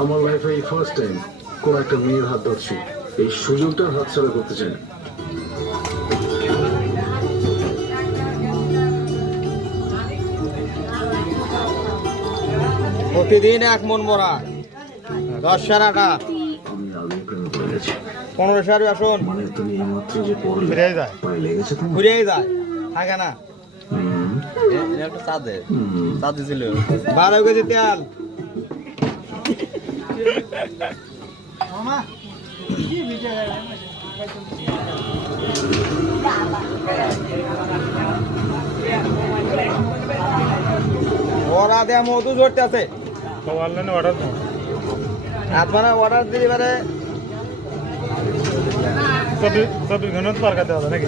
আমার লাইফে এই ফার্স্ট টাইম কোন একটা মেয়ের হাত ধরছি, এই সুযোগটা হাতছাড়া করতে চাই না। প্রতিদিন 1 মন বড়া 10 টাকা। আমি আগে প্রেম করে গেছি। 15 আসুন মানে তুমি এই মাত্র যে পড়লে ফিরে যায়, পায়ে লেগেছে তোমার? ঘুরিয়ে যায় থাকে না। হুম, একটা চাঁদে হুম। চাঁদ দিছিল 12 কেজি তেল। ওরা দেয়া মধু ধরতে আছে অনলাইনে অর্ডার দাও। আপনারা অর্ডার দিলে এবারে 24 ঘন্টা পার করতে হবে নাকি?